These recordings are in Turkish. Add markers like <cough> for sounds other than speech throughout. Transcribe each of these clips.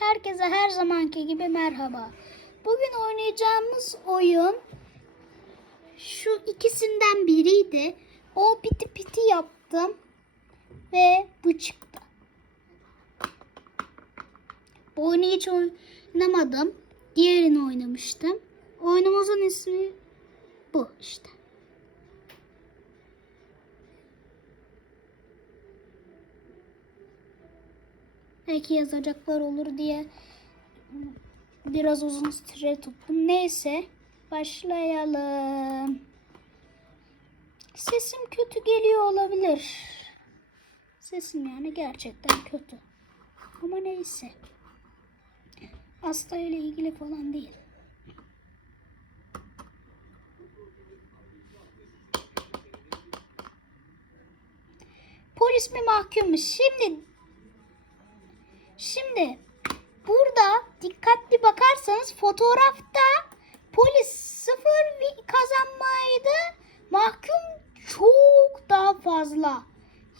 Herkese her zamanki gibi merhaba. Bugün oynayacağımız oyun şu ikisinden biriydi. O piti piti yaptım ve bu çıktı. Bu oyunu hiç oynamadım. Diğerini oynamıştım. Oyunumuzun ismi bu işte. Belki yazacaklar olur diye biraz uzun süre tuttum. Neyse başlayalım. Sesim kötü geliyor olabilir. Sesim yani gerçekten kötü. Ama neyse. Hasta ile ilgili falan değil. Polis mi mahkum mu? Şimdi Şimdi burada dikkatli bakarsanız fotoğrafta polis sıfır kazanmaydı. Mahkum çok daha fazla.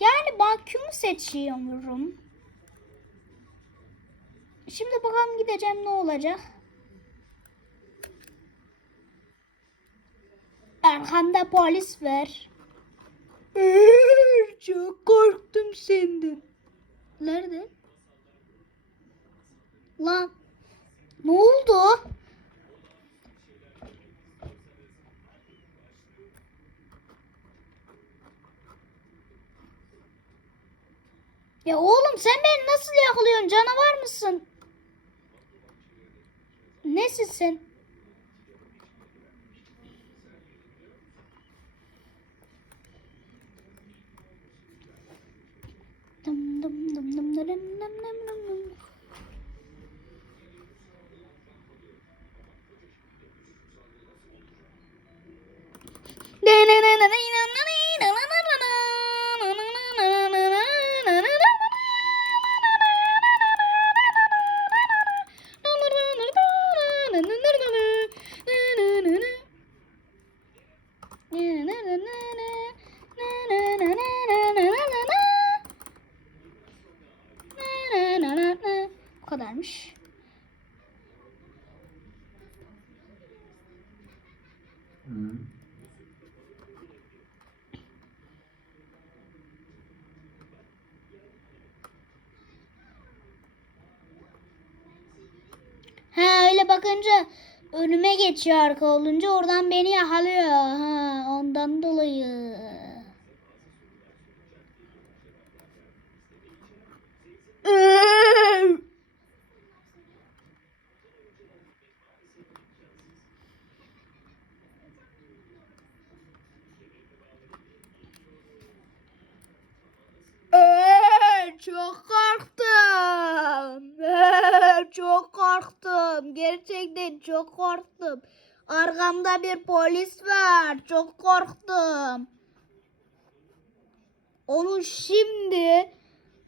Yani mahkumu seçiyorum. Şimdi bakalım gideceğim ne olacak. Arkamda polis var. Çok korktum senden. Nerede? Lan ne oldu? Ya oğlum sen beni nasıl yakalıyorsun? Canavar mısın? Nesin sen? Bakınca önüme geçiyor arka olunca oradan beni yakalıyor. Ha ondan dolayı. Ee, çok korktum. Ee, çok korktum. Gerçekten çok korktum. Arkamda bir polis var. Çok korktum. Onu şimdi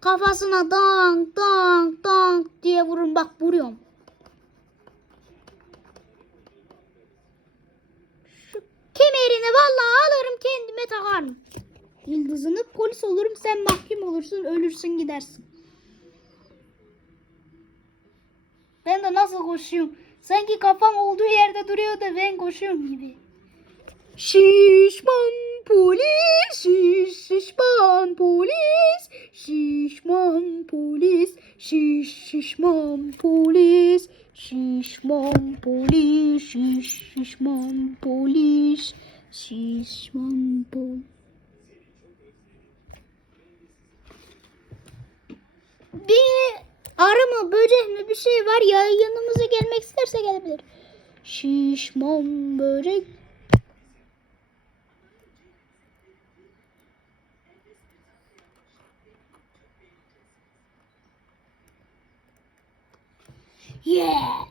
kafasına dank dank dank diye vurun. Bak vuruyorum. Şu kemerini vallahi alırım kendime takarım. Yıldızını polis olurum sen mahkum olursun ölürsün gidersin. De nasıl koşuyorum? Sanki kafam olduğu yerde duruyor da ben koşuyorum gibi. Şişman polis, şiş, şişman polis, şişman polis, şiş, şişman polis, şişman polis, şiş, şişman polis, şişman polis. bir arı mı böcek mi bir şey var ya yanımıza gelmek isterse gelebilir. Şişman böcek. Yeah.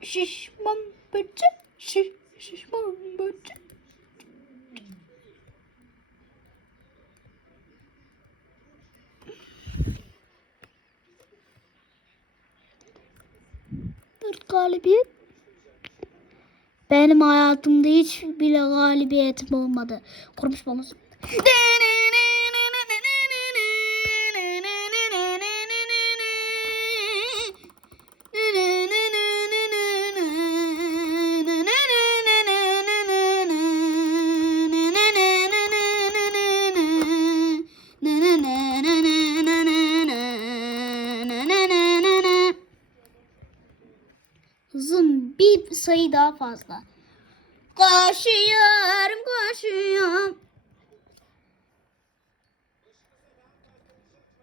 Şişman böcek. Şiş, şişman böcek. Dört galibiyet. Benim hayatımda hiç bile galibiyetim olmadı. Konuşmamız. bir sayı daha fazla. Koşuyorum, koşuyorum.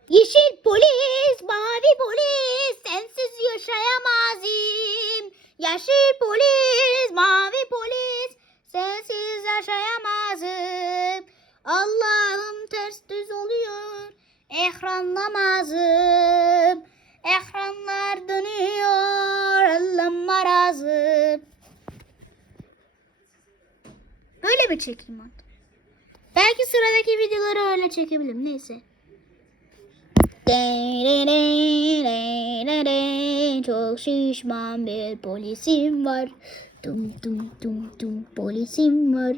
Yeşil polis, mavi polis, sensiz yaşayamazım. Yeşil polis, mavi polis, sensiz yaşayamazım. Allah'ım ters düz oluyor, ekranlamazım. Ekranlar dönüyor, Allah'ım razım. Böyle bir çekeyim artık. Belki sıradaki videoları öyle çekebilirim. Neyse. Çok şişman bir polisim var. Tum tum tum tum polisim var.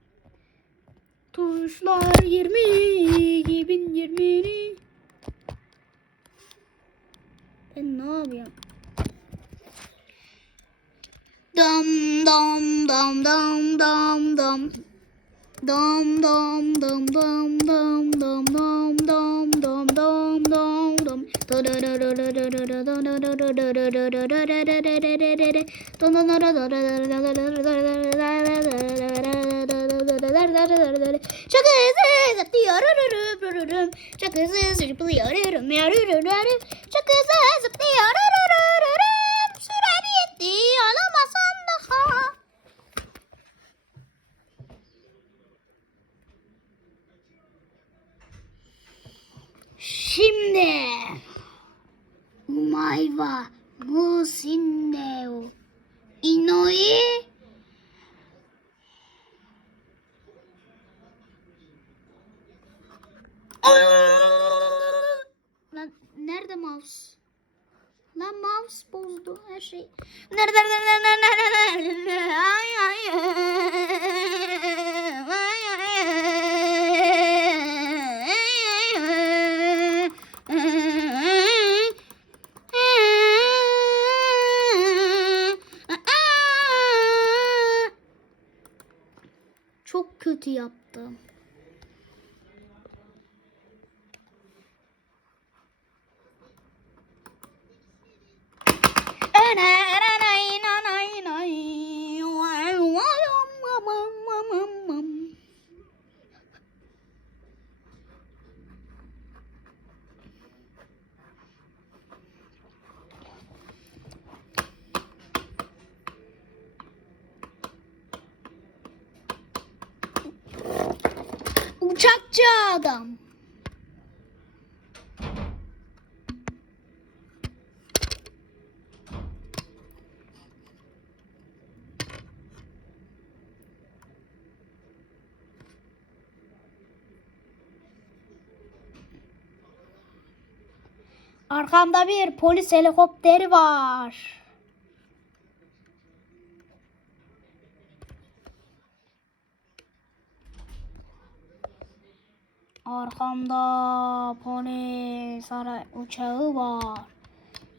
Tuşlar 20 2020 Ben ne yapıyorum? Dam dam dam dam dam dam Dam dam dam dam dam dam dam dam dam dam dam dam Çok hızlı zıplıyorum Çok hızlı zıplıyorum Çok mouse. Lan mouse bozdu her şey. Çok kötü yaptım. Uçakçı adam. Arkamda bir polis helikopteri var. Arkamda polis ara uçağı var.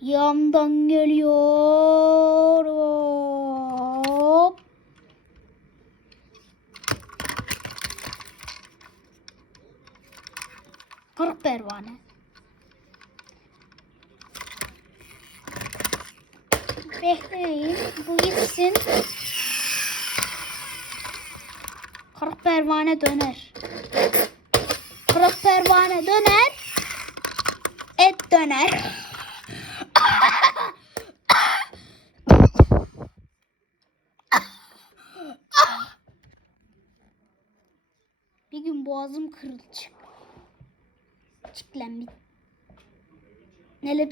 Yandan geliyor. Hop. Kırk pervane. Bekleyin. Bu gitsin. Kırk pervane döner. Pervane döner. Et döner. Bir gün boğazım kırılacak. Çiklen bit. Nele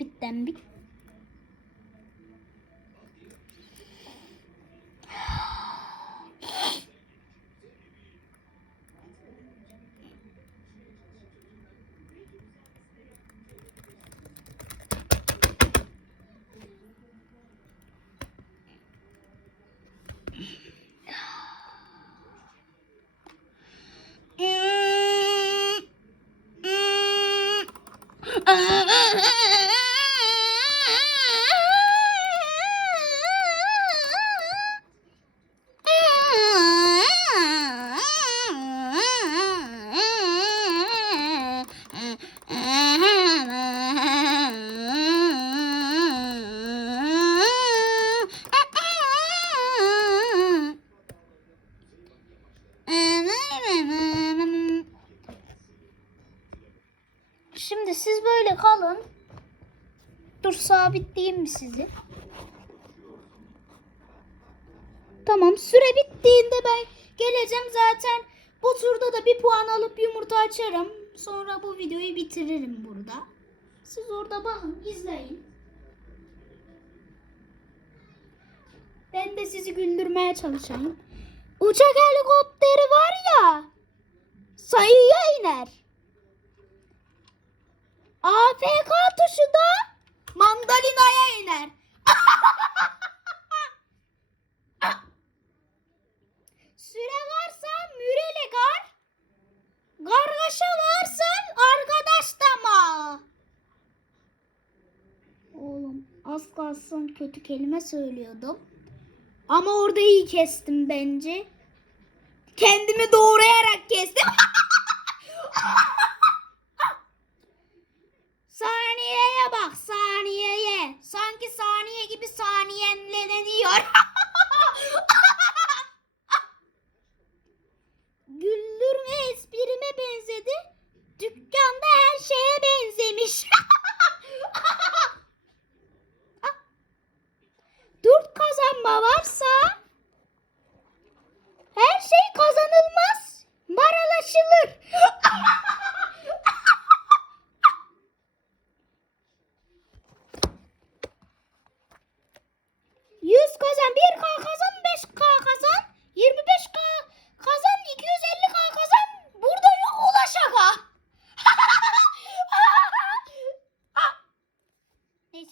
bit. Siz böyle kalın. Dur sabitleyeyim mi sizi? Tamam süre bittiğinde ben geleceğim zaten. Bu turda da bir puan alıp yumurta açarım. Sonra bu videoyu bitiririm burada. Siz orada bakın izleyin. Ben de sizi güldürmeye çalışayım. Uçak helikopteri var ya sayıya iner. AFK tuşu da mandalinaya iner. <laughs> Süre varsa mürele kar. Kargaşa varsa arkadaş dama. Oğlum az kalsın kötü kelime söylüyordum. Ama orada iyi kestim bence. Kendimi doğrayarak kestim. <laughs> saniyeye bak saniyeye. Sanki saniye gibi saniyenleniyor. Güldürme esprime benzedi. Dükkanda her şeye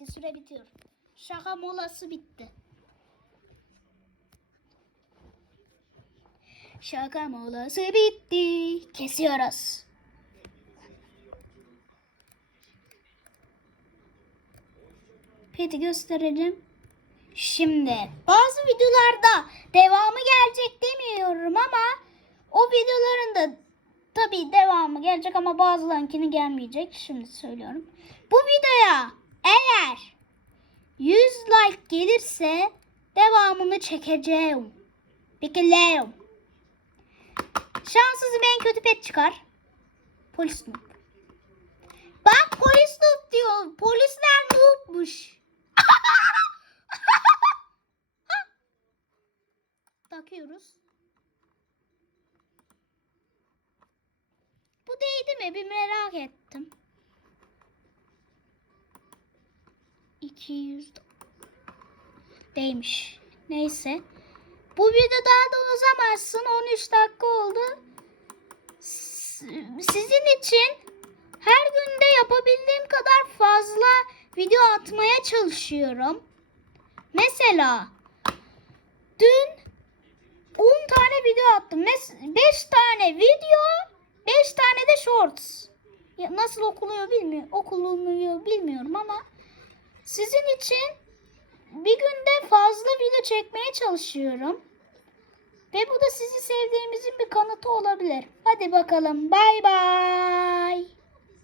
Neyse süre bitiyor. Şaka molası bitti. Şaka molası bitti. Kesiyoruz. Peki göstereceğim. Şimdi bazı videolarda devamı gelecek demiyorum ama o videoların da tabii devamı gelecek ama bazılarınkini gelmeyecek. Şimdi söylüyorum. Bu videoya eğer 100 like gelirse devamını çekeceğim. Bekleyin. Şanssızım en kötü pet çıkar. Polis noob. Bak polis noob diyor. Polisler noobmuş. <laughs> Takıyoruz. Bu değdi mi? Bir merak ettim. 200 değmiş. Neyse. Bu video daha da uzamazsın. 13 dakika oldu. Sizin için her günde yapabildiğim kadar fazla video atmaya çalışıyorum. Mesela dün 10 tane video attım. 5 tane video, 5 tane de shorts. Ya nasıl okuluyor bilmiyorum. Okulunuyor bilmiyorum ama sizin için bir günde fazla video çekmeye çalışıyorum. Ve bu da sizi sevdiğimizin bir kanıtı olabilir. Hadi bakalım. Bay bay.